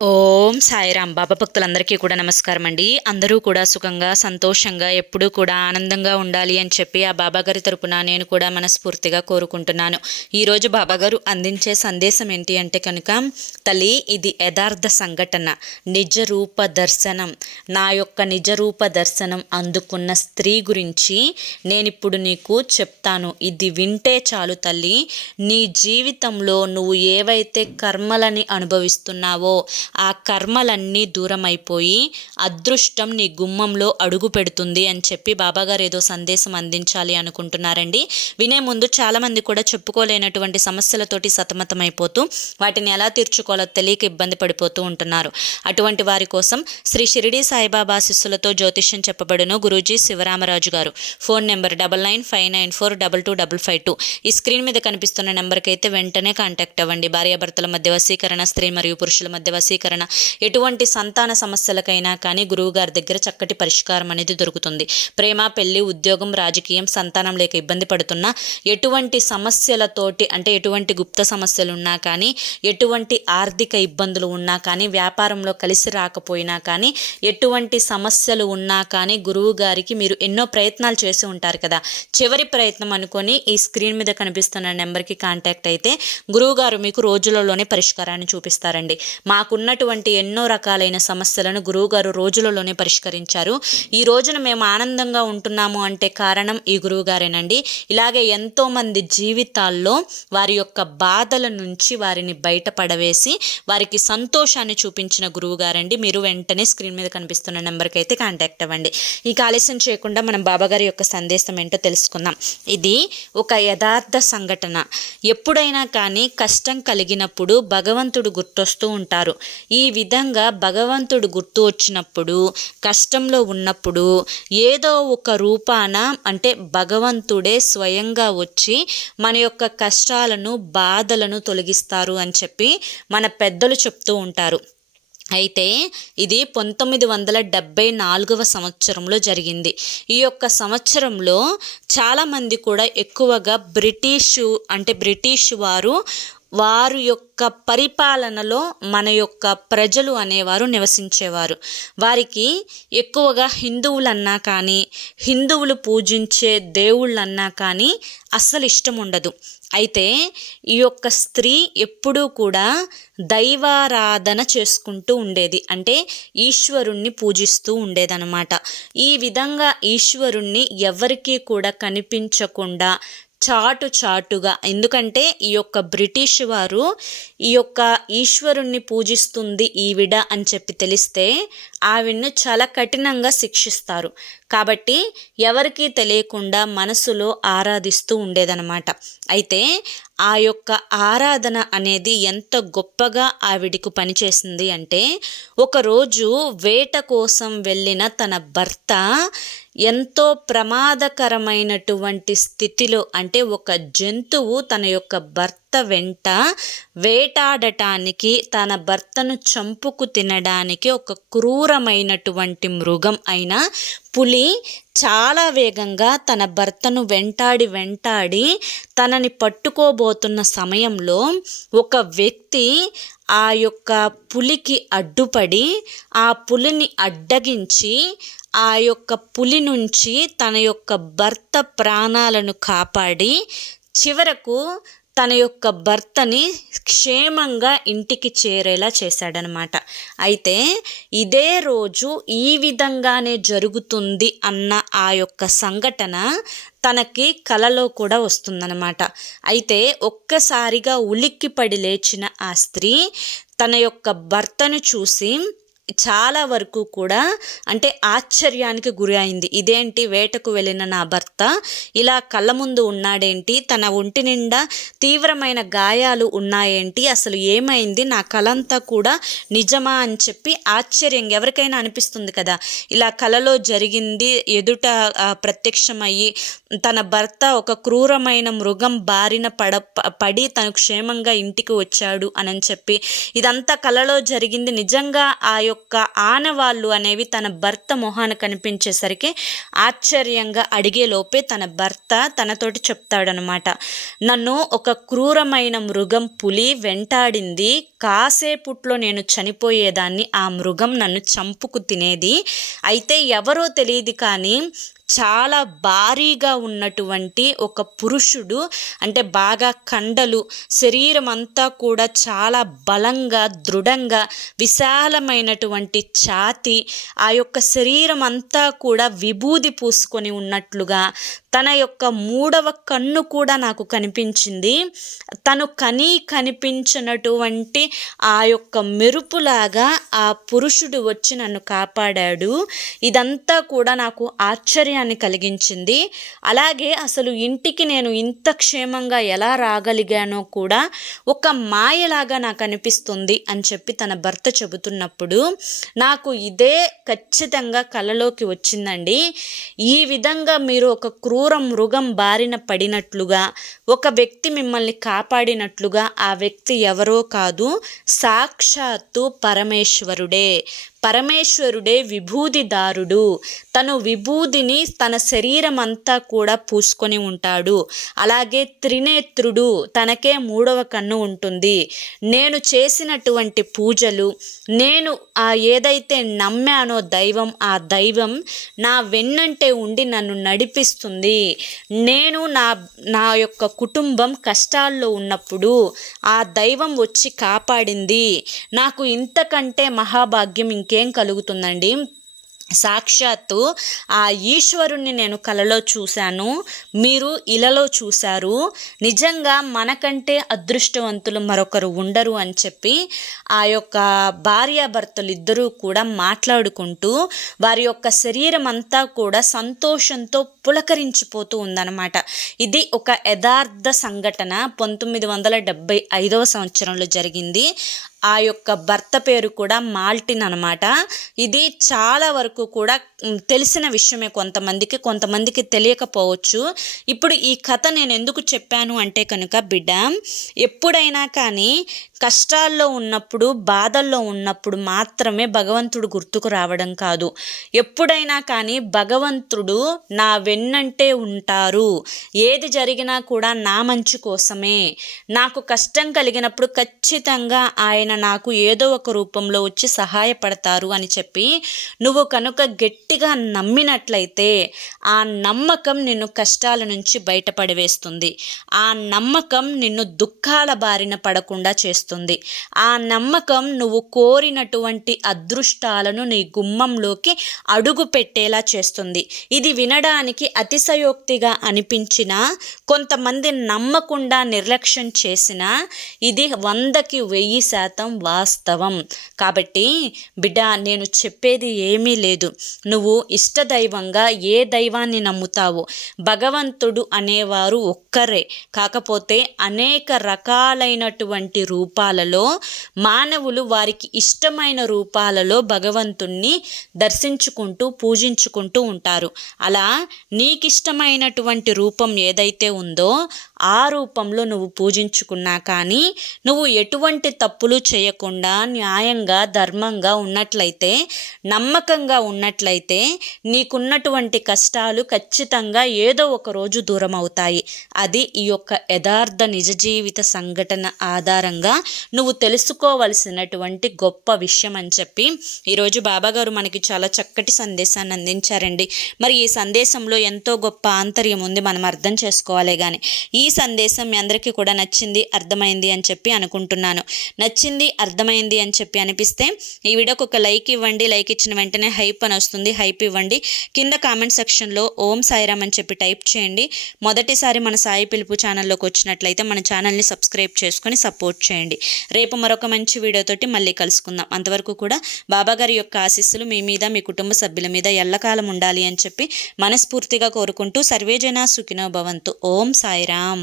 ఓం సాయిరాం. బాబా భక్తులందరికీ కూడా నమస్కారం అండి. అందరూ కూడా సుఖంగా, సంతోషంగా, ఎప్పుడూ కూడా ఆనందంగా ఉండాలి అని చెప్పి ఆ బాబాగారి తరపున నేను కూడా మనస్ఫూర్తిగా కోరుకుంటున్నాను. ఈరోజు బాబాగారు అందించే సందేశం ఏంటి అంటే కనుక, తల్లి ఇది యథార్థ సంఘటన, నిజరూప దర్శనం. నా యొక్క నిజరూప దర్శనం అందుకున్న స్త్రీ గురించి నేనిప్పుడు నీకు చెప్తాను. ఇది వింటే చాలు తల్లి, నీ జీవితంలో నువ్వు ఏవైతే కర్మలని అనుభవిస్తున్నావో ఆ కర్మలన్నీ దూరమైపోయి అదృష్టం నీ గుమ్మంలో అడుగు పెడుతుంది అని చెప్పి బాబాగారు ఏదో సందేశం అందించాలి అనుకుంటున్నారండి. వినే ముందు చాలామంది కూడా చెప్పుకోలేనటువంటి సమస్యలతోటి సతమతమైపోతూ వాటిని ఎలా తీర్చుకోవాలో తెలియక ఇబ్బంది పడిపోతూ ఉంటున్నారు. అటువంటి వారి కోసం శ్రీ షిరిడి సాయిబాబా శిష్యులతో జ్యోతిష్యం చెప్పబడును గురూజీ శివరామరాజు గారు. Phone number 9959422552. ఈ స్క్రీన్ మీద కనిపిస్తున్న నెంబర్కి అయితే వెంటనే కాంటాక్ట్ అవ్వండి. భార్యాభర్తల మధ్య వశీకరణ, స్త్రీ మరియు పురుషుల మధ్య వశీకరణ, ఎటువంటి సంతాన సమస్యలకైనా కానీ గురువు గారి దగ్గర చక్కటి పరిష్కారం అనేది దొరుకుతుంది. ప్రేమ, పెళ్లి, ఉద్యోగం, రాజకీయం, సంతానం లేక ఇబ్బంది పడుతున్నా, ఎటువంటి సమస్యలతోటి అంటే ఎటువంటి గుప్త సమస్యలు ఉన్నా కానీ, ఎటువంటి ఆర్థిక ఇబ్బందులు ఉన్నా కానీ, వ్యాపారంలో కలిసి రాకపోయినా కానీ, ఎటువంటి సమస్యలు ఉన్నా కానీ గురువు గారికి మీరు ఎన్నో ప్రయత్నాలు చేసి ఉంటారు కదా, చివరి ప్రయత్నం అనుకొని ఈ స్క్రీన్ మీద కనిపిస్తున్న నెంబర్కి కాంటాక్ట్ అయితే గురువుగారు మీకు రోజులలోనే పరిష్కారాన్ని చూపిస్తారండి. మాకున్నటువంటి ఎన్నో రకాలైన సమస్యలను గురువుగారు రోజులలోనే పరిష్కరించారు. ఈ రోజున మేము ఆనందంగా ఉంటున్నాము అంటే కారణం ఈ గురువుగారేనండి. ఇలాగే ఎంతోమంది జీవితాల్లో వారి యొక్క బాధల నుంచి వారిని బయటపడవేసి వారికి సంతోషాన్ని చూపించిన గురువుగారండి. మీరు వెంటనే స్క్రీన్ మీద కనిపిస్తున్న నెంబర్కి అయితే కాంటాక్ట్ అవ్వండి. ఇక ఆలస్యం చేయకుండా మనం బాబాగారి యొక్క సందేశం ఏంటో తెలుసుకుందాం. ఇది ఒక యథార్థ సంఘటన. ఎప్పుడైనా కానీ కష్టం కలిగినప్పుడు భగవంతుడు గుర్తొస్తూ ఉంటారు. ఈ విధంగా భగవంతుడు గుర్తు వచ్చినప్పుడు, కష్టంలో ఉన్నప్పుడు ఏదో ఒక రూపాన అంటే భగవంతుడే స్వయంగా వచ్చి మన యొక్క కష్టాలను, బాధలను తొలగిస్తారు అని చెప్పి మన పెద్దలు చెప్తూ ఉంటారు. అయితే ఇది 1974వ సంవత్సరంలో జరిగింది. ఈ యొక్క సంవత్సరంలో చాలామంది కూడా ఎక్కువగా బ్రిటిష్ వారు యొక్క పరిపాలనలో మన యొక్క ప్రజలు అనేవారు నివసించేవారు. వారికి ఎక్కువగా హిందువులన్నా కానీ, హిందువులు పూజించే దేవుళ్ళన్నా కానీ అస్సలు ఇష్టం ఉండదు. అయితే ఈ యొక్క స్త్రీ ఎప్పుడూ కూడా దైవారాధన చేసుకుంటూ ఉండేది. అంటే ఈశ్వరుణ్ణి పూజిస్తూ ఉండేదన్నమాట. ఈ విధంగా ఈశ్వరుణ్ణి ఎవరికీ కూడా కనిపించకుండా చాటుగా, ఎందుకంటే ఈ యొక్క బ్రిటిష్ వారు ఈ యొక్క ఈశ్వరుణ్ణి పూజిస్తుంది ఈవిడ అని చెప్పి తెలిస్తే ఆవిడ్ని చాలా కఠినంగా శిక్షిస్తారు. కాబట్టి ఎవరికీ తెలియకుండా మనసులో ఆరాధిస్తూ ఉండేదన్నమాట. అయితే ఆ యొక్క ఆరాధన అనేది ఎంత గొప్పగా ఆవిడికి పనిచేసింది అంటే, ఒకరోజు వేట కోసం వెళ్ళిన తన భర్త ఎంతో ప్రమాదకరమైనటువంటి స్థితిలో, అంటే ఒక జంతువు తన యొక్క భర్త వెంట వేటాడటానికి, తన భర్తను చంపుకు తినడానికి ఒక క్రూరమైనటువంటి మృగం అయిన పులి చాలా వేగంగా తన భర్తను వెంటాడి తనని పట్టుకోబోతున్న సమయంలో ఒక వ్యక్తి ఆ యొక్క పులికి అడ్డుపడి ఆ పులిని అడ్డగించి ఆ యొక్క పులి నుంచి తన యొక్క భర్త ప్రాణాలను కాపాడి చివరకు తన యొక్క భర్తని క్షేమంగా ఇంటికి చేరేలా చేశాడనమాట. అయితే ఇదే రోజు ఈ విధంగానే జరుగుతుంది అన్న ఆ యొక్క సంఘటన తనకి కలలో కూడా వస్తుందన్నమాట. అయితే ఒక్కసారిగా ఉలిక్కిపడి లేచిన ఆ స్త్రీ తన యొక్క భర్తను చూసి చాలా వరకు కూడా అంటే ఆశ్చర్యానికి గురి అయింది. ఇదేంటి, వేటకు వెళ్ళిన నా భర్త ఇలా కళ్ళ ముందు ఉన్నాడేంటి, తన ఒంటి నిండా తీవ్రమైన గాయాలు ఉన్నాయేంటి, అసలు ఏమైంది, నా కలంతా కూడా నిజమా అని చెప్పి ఆశ్చర్యం ఎవరికైనా అనిపిస్తుంది కదా. ఇలా కలలో జరిగింది ఎదుట ప్రత్యక్షమయ్యి తన భర్త ఒక క్రూరమైన మృగం బారిన పడి తను క్షేమంగా ఇంటికి వచ్చాడు అని చెప్పి, ఇదంతా కలలో జరిగింది నిజంగా ఆ యొక్క ఆనవాళ్ళు అనేవి తన భర్త మొహాన కనిపించేసరికి ఆశ్చర్యంగా అడిగేలోపే తన భర్త తనతోటి చెప్తాడనమాట, నన్ను ఒక క్రూరమైన మృగం పులి వెంటాడింది, కాసేపుట్లో నేను చనిపోయేదాన్ని, ఆ మృగం నన్ను చంపుకు తినేది. అయితే ఎవరో తెలియదు కానీ చాలా భారీగా ఉన్నటువంటి ఒక పురుషుడు, అంటే బాగా కండలు, శరీరం అంతా కూడా చాలా బలంగా, దృఢంగా, విశాలమైనటువంటి ఛాతీ, ఆ యొక్క శరీరం అంతా కూడా విభూది పూసుకొని ఉన్నట్లుగా, తన యొక్క 3వ కన్ను కూడా నాకు కనిపించింది. తను కనిపించినటువంటి ఆ యొక్క మెరుపులాగా ఆ పురుషుడు వచ్చి నన్ను కాపాడాడు. ఇదంతా కూడా నాకు ఆశ్చర్యాన్ని కలిగించింది. అలాగే అసలు ఇంటికి నేను ఇంత క్షేమంగా ఎలా రాగలిగానో కూడా ఒక మాయలాగా నాకు అనిపిస్తుంది అని చెప్పి తన భర్త చెబుతున్నప్పుడు నాకు ఇదే ఖచ్చితంగా కలలోకి వచ్చిందండి. ఈ విధంగా మీరు ఒక క్రూర మృగం బారిన పడినట్లుగా, ఒక వ్యక్తి మిమ్మల్ని కాపాడినట్లుగా, ఆ వ్యక్తి ఎవరో కాదు, సాక్షాత్తు పరమేశ్వరుడే విభూదిదారుడు. తను విభూదిని తన శరీరం అంతా కూడా పూసుకొని ఉంటాడు. అలాగే త్రినేత్రుడు, తనకే 3వ కన్ను ఉంటుంది. నేను చేసినటువంటి పూజలు, నేను ఏదైతే నమ్మానో దైవం, ఆ దైవం నా వెన్నంటే ఉండి నన్ను నడిపిస్తుంది. నేను నా యొక్క కుటుంబం కష్టాల్లో ఉన్నప్పుడు ఆ దైవం వచ్చి కాపాడింది. నాకు ఇంతకంటే మహాభాగ్యం ఇంకేం కలుగుతుందండి. సాక్షాత్తు ఆ ఈశ్వరుణ్ణి నేను కలలో చూశాను, మీరు ఇలలో చూశారు. నిజంగా మనకంటే అదృష్టవంతులు మరొకరు ఉండరు అని చెప్పి ఆ యొక్క భార్యాభర్తలు ఇద్దరూ కూడా మాట్లాడుకుంటూ వారి యొక్క శరీరం అంతా కూడా సంతోషంతో పులకరించిపోతూ ఉందన్నమాట. ఇది ఒక యథార్థ సంఘటన. 1975వ సంవత్సరంలో జరిగింది. ఆ యొక్క భర్త పేరు కూడా మాల్టిన్ అనమాట. ఇది చాలా వరకు కూడా తెలిసిన విషయమే కొంతమందికి తెలియకపోవచ్చు. ఇప్పుడు ఈ కథ నేను ఎందుకు చెప్పాను అంటే కనుక, బిడ్డ, ఎప్పుడైనా కానీ కష్టాల్లో ఉన్నప్పుడు, బాధల్లో ఉన్నప్పుడు మాత్రమే భగవంతుడు గుర్తుకు రావడం కాదు. ఎప్పుడైనా కానీ భగవంతుడు నా వెన్నంటే ఉంటారు. ఏది జరిగినా కూడా నా మంచి కోసమే. నాకు కష్టం కలిగినప్పుడు ఖచ్చితంగా ఆయన నాకు ఏదో ఒక రూపంలో వచ్చి సహాయపడతారు అని చెప్పి నువ్వు కనుక గట్టిగా నమ్మినట్లయితే ఆ నమ్మకం నిన్ను కష్టాల నుంచి బయటపడవేస్తుంది. ఆ నమ్మకం నిన్ను దుఃఖాల బారిన పడకుండా చేస్తుంది. ఆ నమ్మకం నువ్వు కోరినటువంటి అదృష్టాలను నీ గుమ్మంలోకి అడుగు పెట్టేలా చేస్తుంది. ఇది వినడానికి అతిశయోక్తిగా అనిపించినా, కొంతమంది నమ్మకుండా నిర్లక్ష్యం చేసినా, ఇది 100కి 1000% వాస్తవం. కాబట్టి బిడ్డ, నేను చెప్పేది ఏమీ లేదు. నువ్వు ఇష్టదైవంగా ఏ దైవాన్ని నమ్ముతావో, భగవంతుడు అనేవారు ఒక్కరే. కాకపోతే అనేక రకాలైనటువంటి రూపాలలో మానవులు వారికి ఇష్టమైన రూపాలలో భగవంతుణ్ణి దర్శించుకుంటూ పూజించుకుంటూ ఉంటారు. అలా నీకిష్టమైనటువంటి రూపం ఏదైతే ఉందో ఆ రూపంలో నువ్వు పూజించుకున్నా కానీ, నువ్వు ఎటువంటి తప్పులు చేయకుండా న్యాయంగా, ధర్మంగా ఉన్నట్లయితే, నమ్మకంగా ఉన్నట్లయితే, నీకున్నటువంటి కష్టాలు ఖచ్చితంగా ఏదో ఒక రోజు దూరం అవుతాయి. అది ఈ యొక్క యథార్థ నిజ జీవిత సంఘటన ఆధారంగా నువ్వు తెలుసుకోవలసినటువంటి గొప్ప విషయం అని చెప్పి ఈరోజు బాబాగారు మనకి చాలా చక్కటి సందేశాన్ని అందించారండి. మరి ఈ సందేశంలో ఎంతో గొప్ప ఆంతర్యం ఉంది, మనం అర్థం చేసుకోవాలి. కానీ ఈ సందేశం మీ అందరికీ కూడా నచ్చింది, అర్థమైంది అని చెప్పి అనుకుంటున్నాను. నచ్చింది, అర్థమైంది అని చెప్పి అనిపిస్తే ఈ వీడియోకి ఒక లైక్ ఇవ్వండి. లైక్ ఇచ్చిన వెంటనే హైప్ అని వస్తుంది, హైప్ ఇవ్వండి. కింద కామెంట్ సెక్షన్లో ఓం సాయిరామ్ అని చెప్పి టైప్ చేయండి. మొదటిసారి మన సాయి పిలుపు ఛానల్లోకి వచ్చినట్లయితే మన ఛానల్ని సబ్స్క్రైబ్ చేసుకొని సపోర్ట్ చేయండి. రేపు మరొక మంచి వీడియోతోటి మళ్ళీ కలుసుకుందాం. అంతవరకు కూడా బాబాగారి యొక్క ఆశీస్సులు మీ మీద, మీ కుటుంబ సభ్యుల మీద ఎల్లకాలం ఉండాలి అని చెప్పి మనస్ఫూర్తిగా కోరుకుంటూ సర్వేజన సుఖినో భవంతు. ఓం సాయిరామ్.